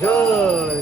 जय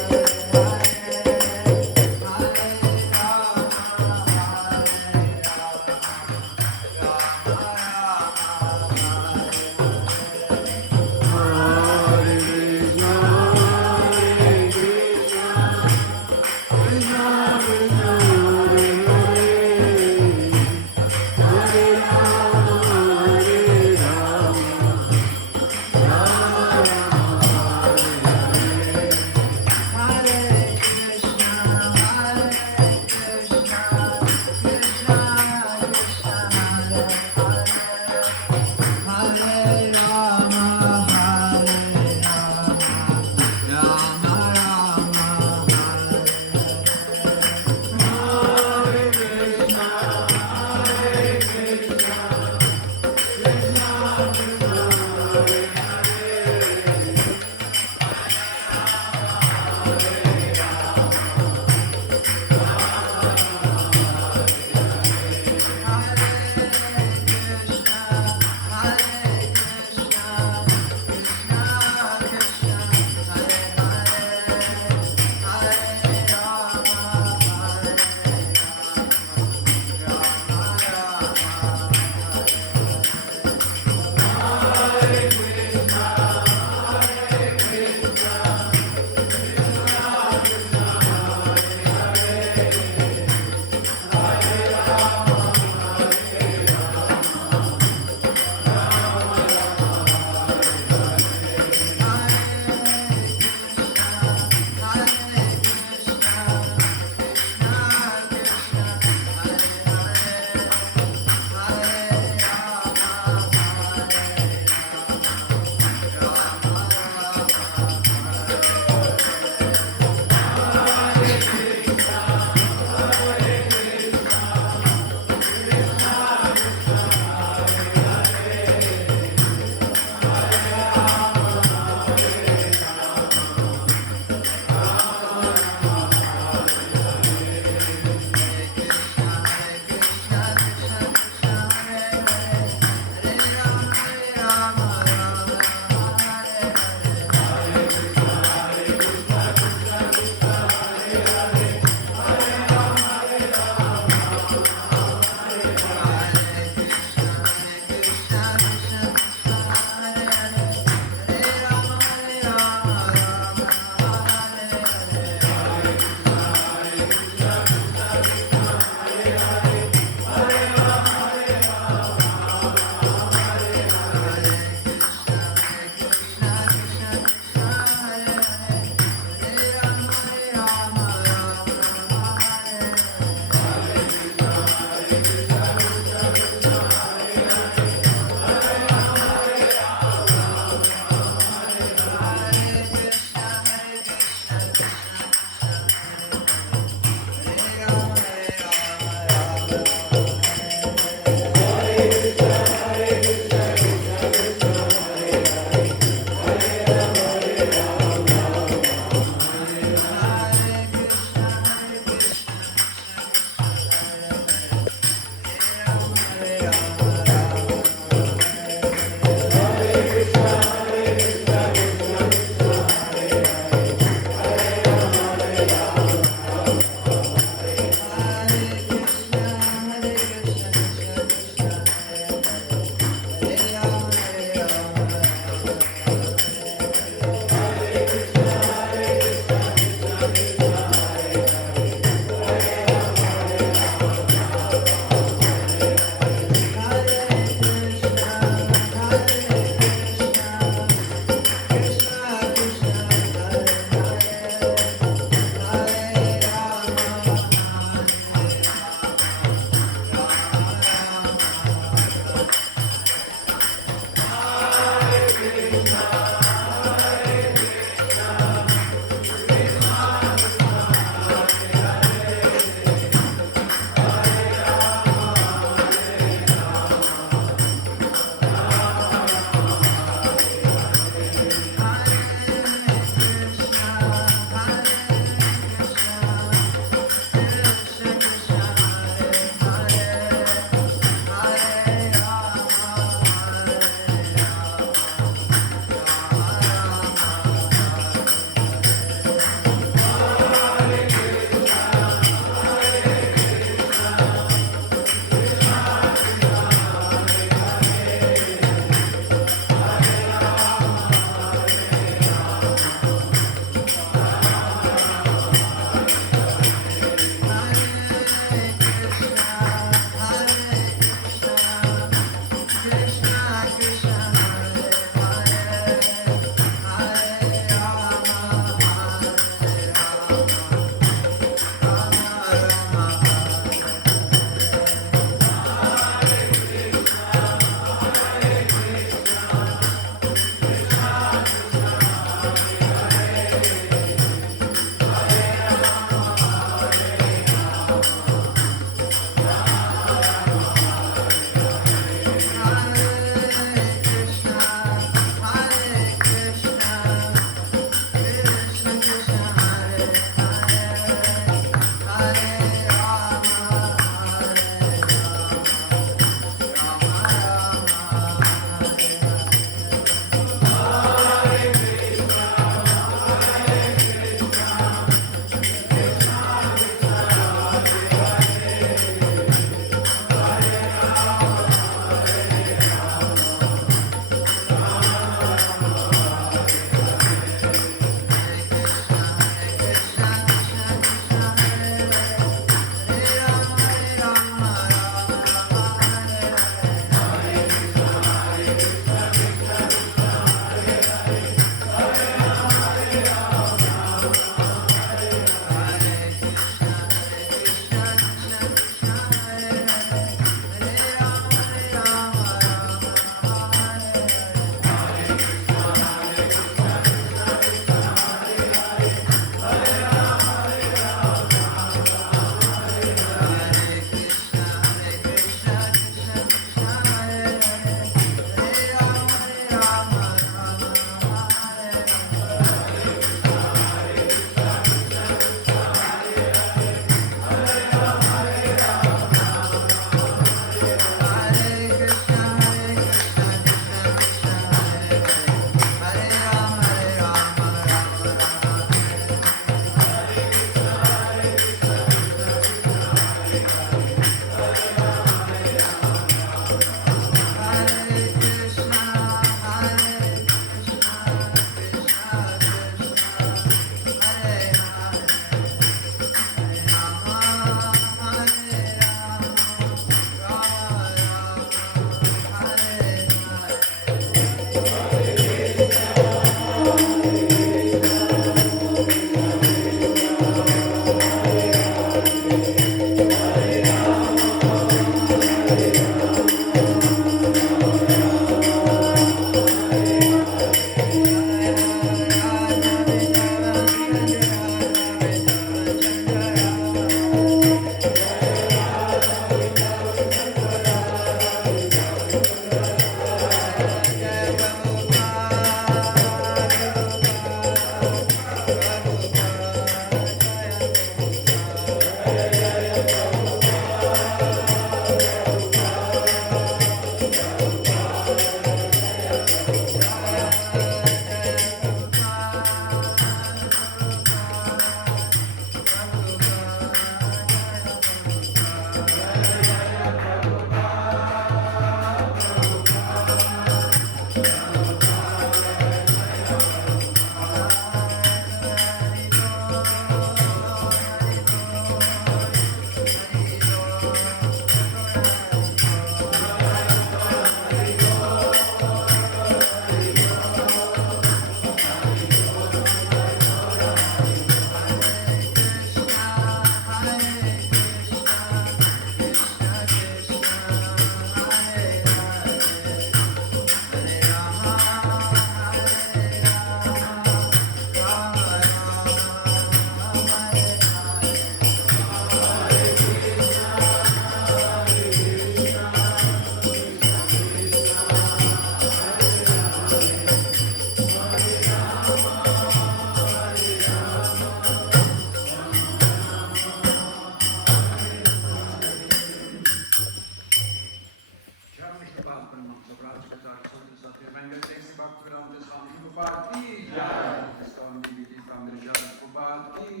Prabhupada ki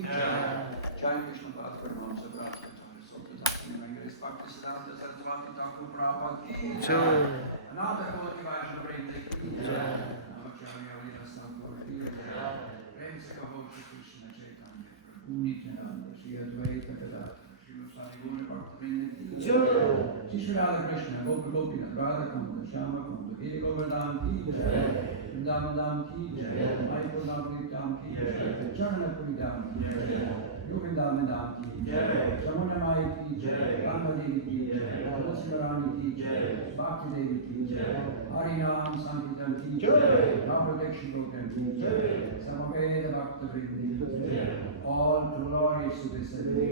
Jai Krishna Prabhupada Paramahamsa Bharata Sutta Dasani Mangalis Bhakti Siddhanta Saraswati Thakur Prabhupada ki Ananda Koti Vaishnava Vrinda ki Namacharya Alila Sampur ki Prem Se Kaho Shri Krishna Chaitanya Prabhu Nityananda Shri Advaita Gadadhar Shri Vasari Guna Bhakti Vrinda ki Shri Shri Radha Krishna Gopi Gopinath Radha Kunda Shama Kunda Giri Govardhan ki Vrindavan Dham ki Mayapur Navadvip Dham ki Charanapuri Dham ki Vrindavan Dham ki Jamuna Maya ki Rama Devi ki Tulsi Rani ki Bhakti Devi ki Harinam Sankirtan ki Ram Protection Program ki Samaveda Bhakta Vrindi all glories to this heavenly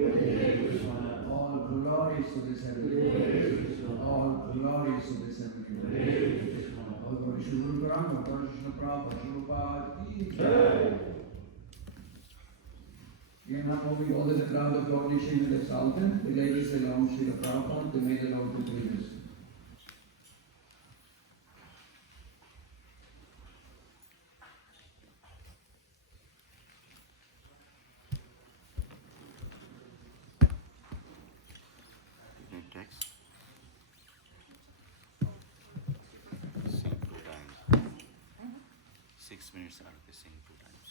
all glories to this heavenly all glories to this heavenly all glories to Guru Guranga Krishna Prabhupada Prabhupada ki Again, not moving all the crowd of Lord Nishina the Sultan, the ladies along Srila Prabhupada, they made the Lord to please. Text. Sing 2 times. 6 minutes are the sing 2 times.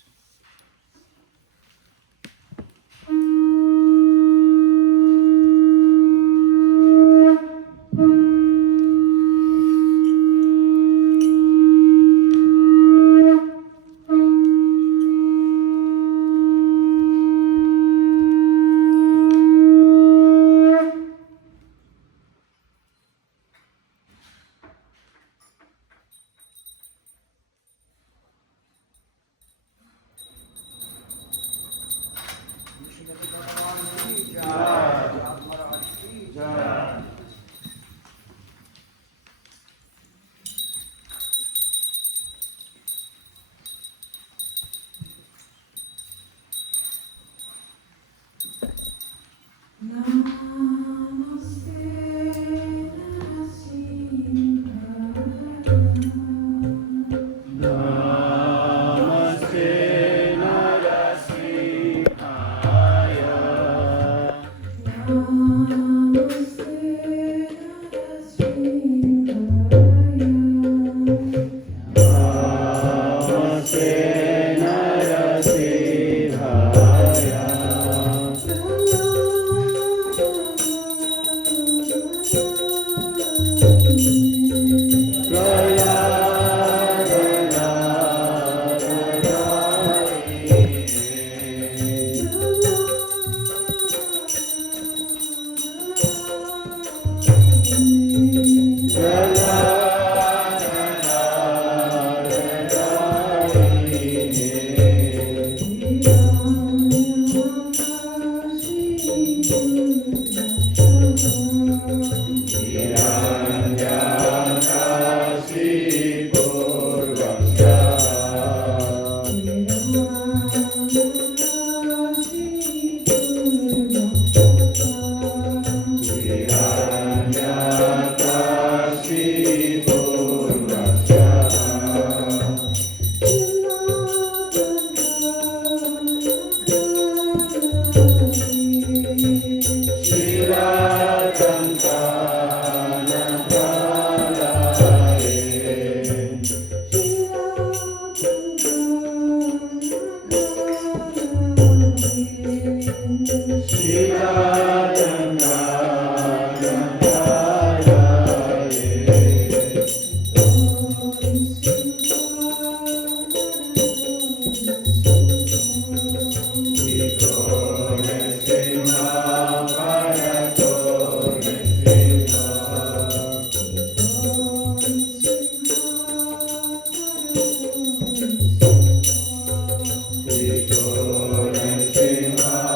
Krishna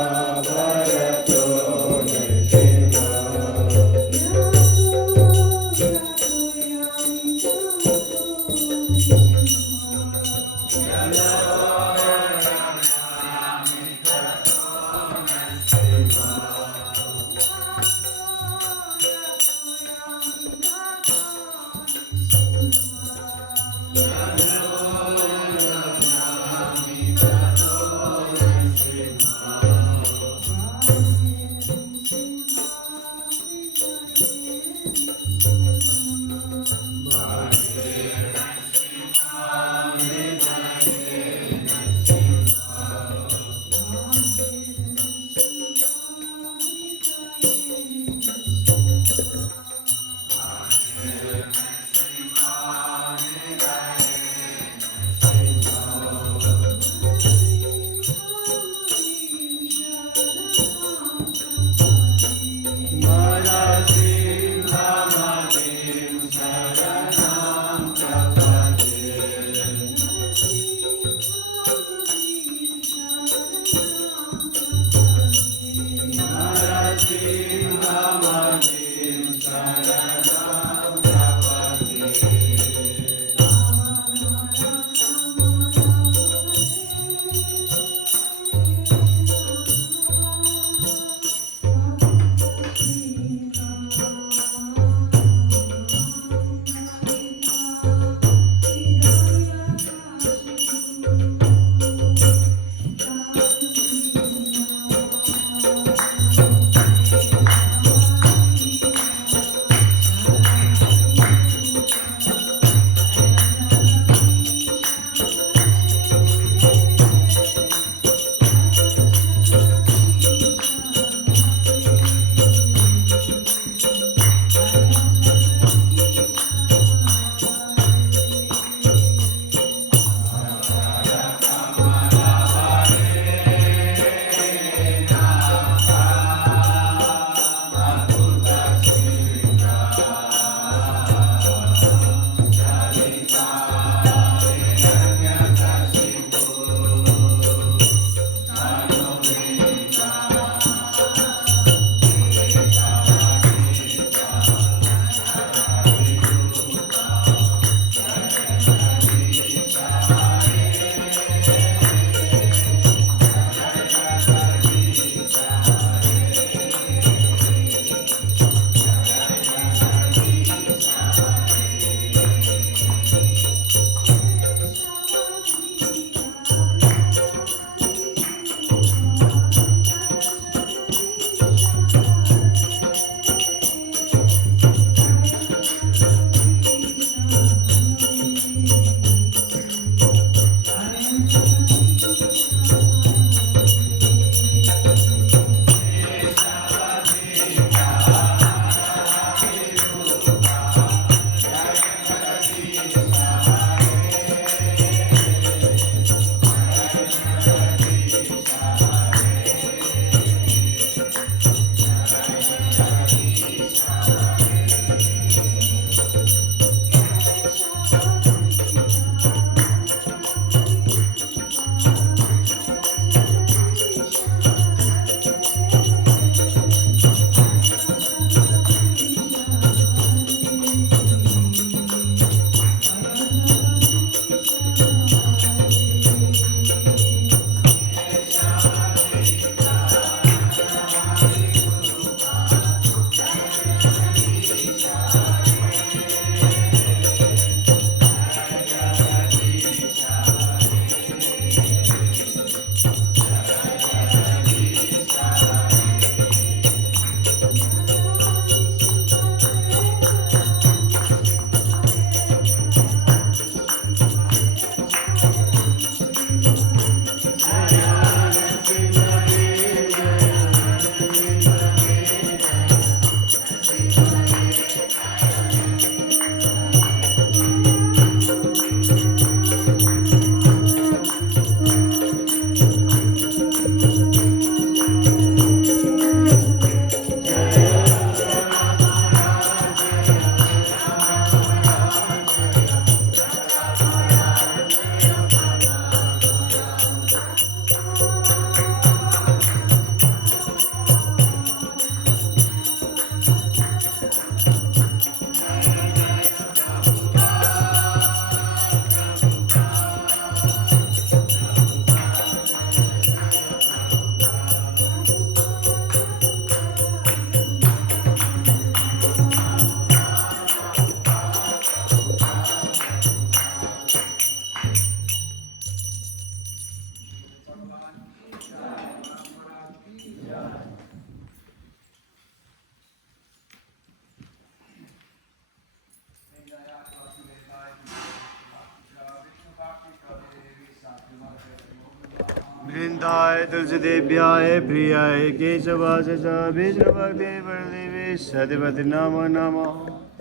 वृंदाय तुलसीदेव्याय प्रियाय केशवास च विष्णुभक्ते वरदेवे सतिपति नमो नमः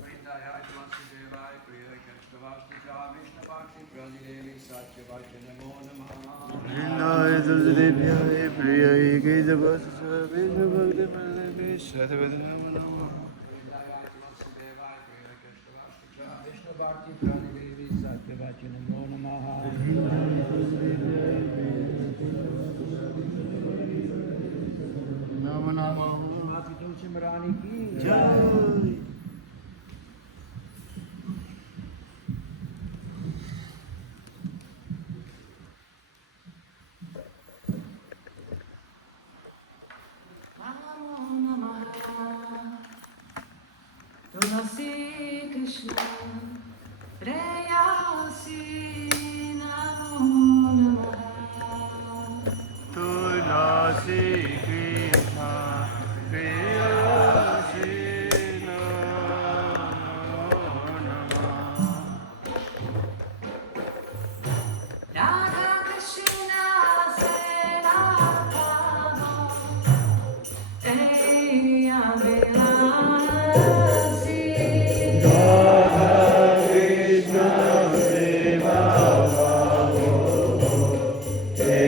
Vrindaya Tulasudevaya Priya Keshtavastija Vishnavakshi Pradidevi Satyavakshi Namo Namaha. वृंदाय तुलसीदेव्याय प्रियाय केशवास च विष्णुभक्ते वरदेवे सतिपति नमो नमः Vrindaya Tulasudevaya Priya Keshtavastija Vishnavakshi Pradidevi Satyavakshi Namo Namaha. नमो नमः Mati Tulsi Marani ki जय Namo Namaha Tulasi Krishna Preyasi Namo Namaha तुलसी कृष्ण प्रेयसी नमो नमः Radha Krishna Sena Prabhu Eya Vilasi Krishna सेवा भावो हे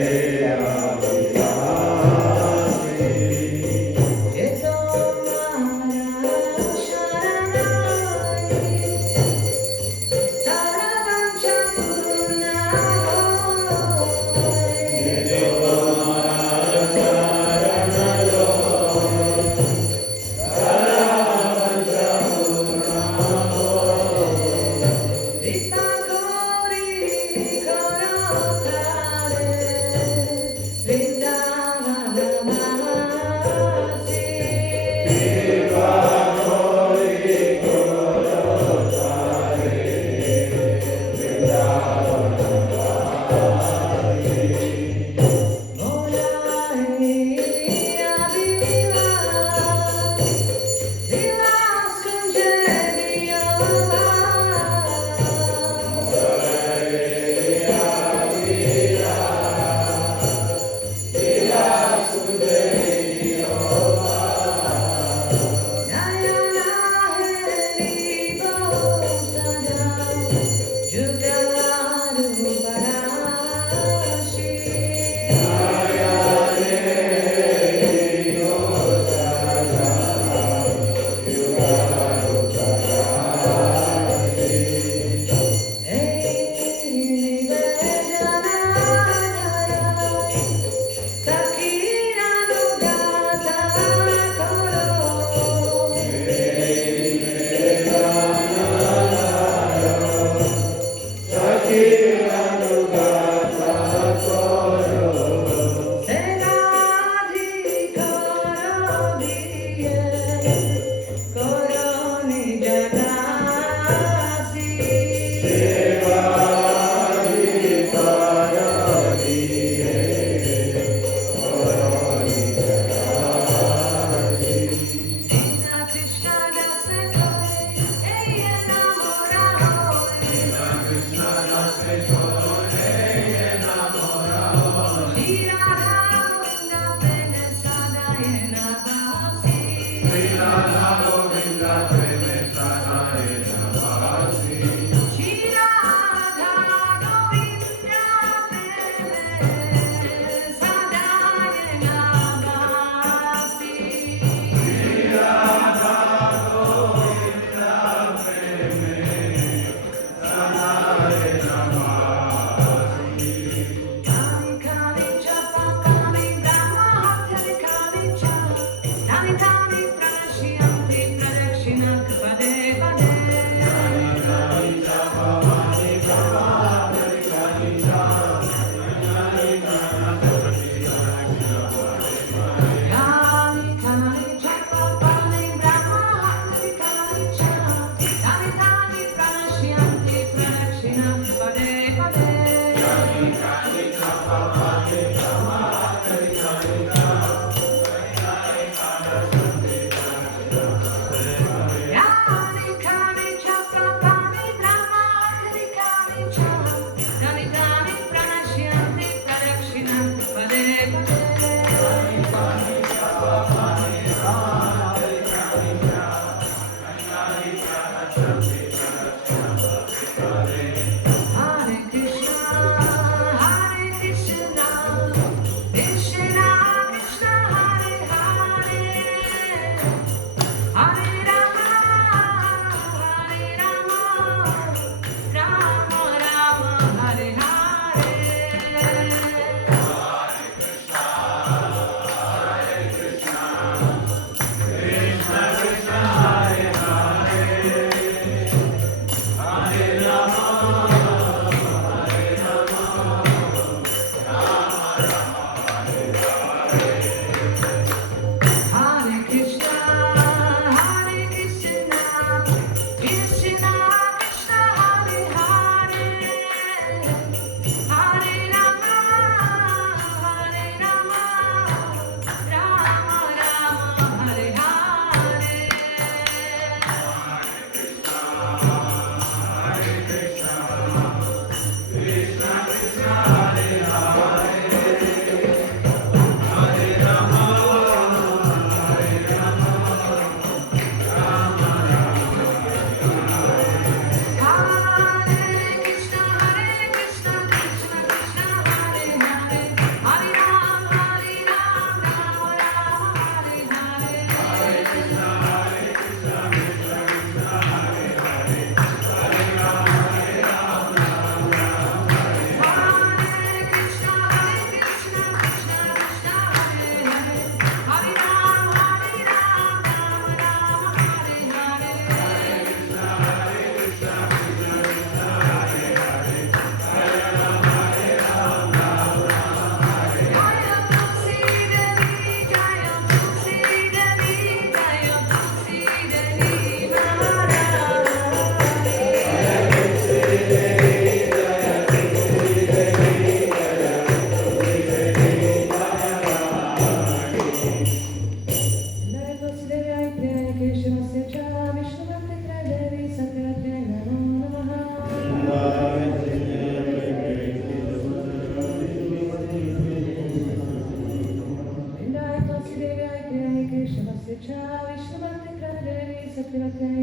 Vasudevaya Priyaye Keshavasya Cha Vishnu Bhakti Pradare Satyavate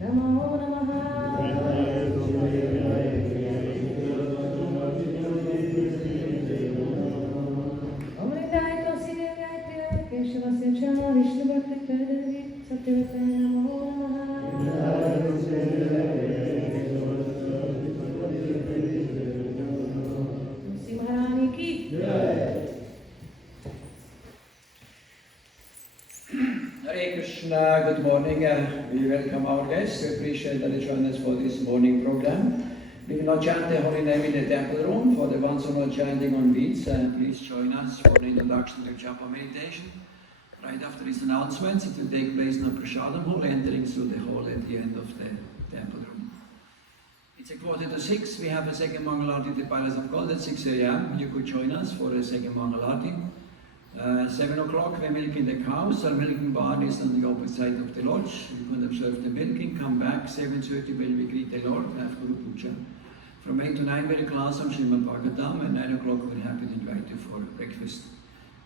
Namo Namaha Om Nidaya Vasudevaya Priyaye Keshavasya Cha Vishnu Bhakti Pradare Satyavate Namo Namaha Tulsi Maharani Ki Hare Krishna, good morning. We welcome our guests. We appreciate that they join us for this morning program. We will now chant the holy name in the temple room. For the ones who are not chanting on beats, please join us for the introduction to Japa meditation. Right after these announcements, it will take place in the Prasadam hall, entering through the hall at the end of the temple room. It's a 5:45. We have a second Mangalarti at the Palace of Gold at 6 a.m. You could join us for a second Mangalarti. 7 o'clock, we're milking the cows. Our milking barn is on the opposite side of the lodge. You can observe the milking, come back. 7:30 when we greet the Lord, have Guru Puja. From 8 to 9, we're class on Srimad Bhagavatam, and 9 o'clock, we're happy to invite you for breakfast.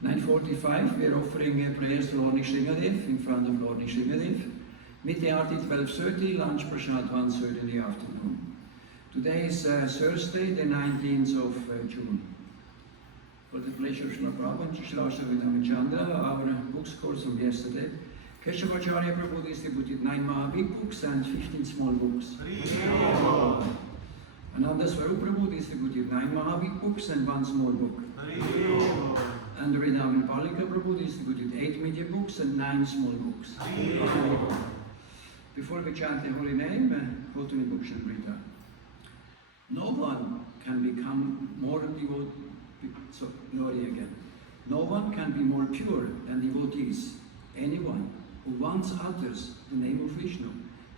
9:45, we're offering prayers to Lord Nishringadev in front of Lord Nishringadev. Midday Aarti 12:30, lunch prashad 1:30 in the afternoon. Today is Thursday, the 19th of June. For the pleasure of Srila Prabhupada and Srila Ramachandra, our books course from yesterday, Keshavacharya Prabhu distributed 9 Mahabig books and 15 small books. Ananda Swarup Prabhu distributed 9 Mahabig books and 1 small book. And Vrindavan Palika Prabhu distributed 8 medium books and 9 small books. Before we chant the holy name, go to the book Shamrita. No one can become more devoted. So, glory again. No one can be more pure than devotees. Anyone who once utters the name of Vishnu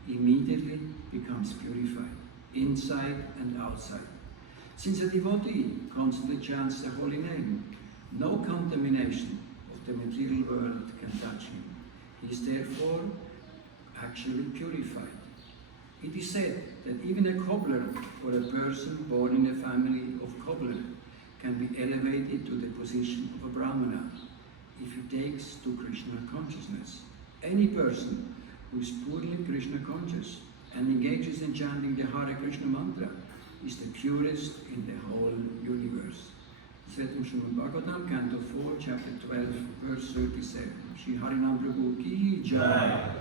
immediately becomes purified, inside and outside. Since a devotee constantly chants the holy name, no contamination of the material world can touch him. He is therefore actually purified. It is said that even a cobbler or a person born in a family of cobbler can be elevated to the position of a Brahmana if he takes to Krishna consciousness. Any person who is purely Krishna conscious and engages in chanting the Hare Krishna mantra is the purest in the whole universe. Said in Srimad Bhagavatam, Canto 4, Chapter 12, verse 37. Shri Harinam Prabhu Ki Jai.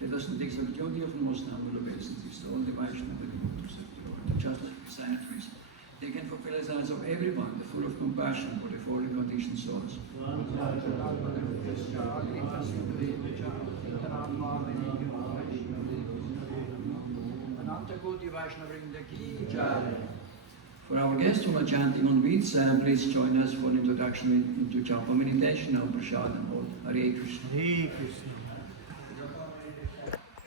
Let us not take the opportunity of the most noble obeisances to all the Vaishnava devotees of the Lord, just sanitaries. They can fulfill the desires of everyone, full of compassion for the fallen conditioned souls. For our guests who are chanting on beats, please join us for an introduction into Japa meditation, our Prasadam hall. Hare Krishna. Hare Krishna.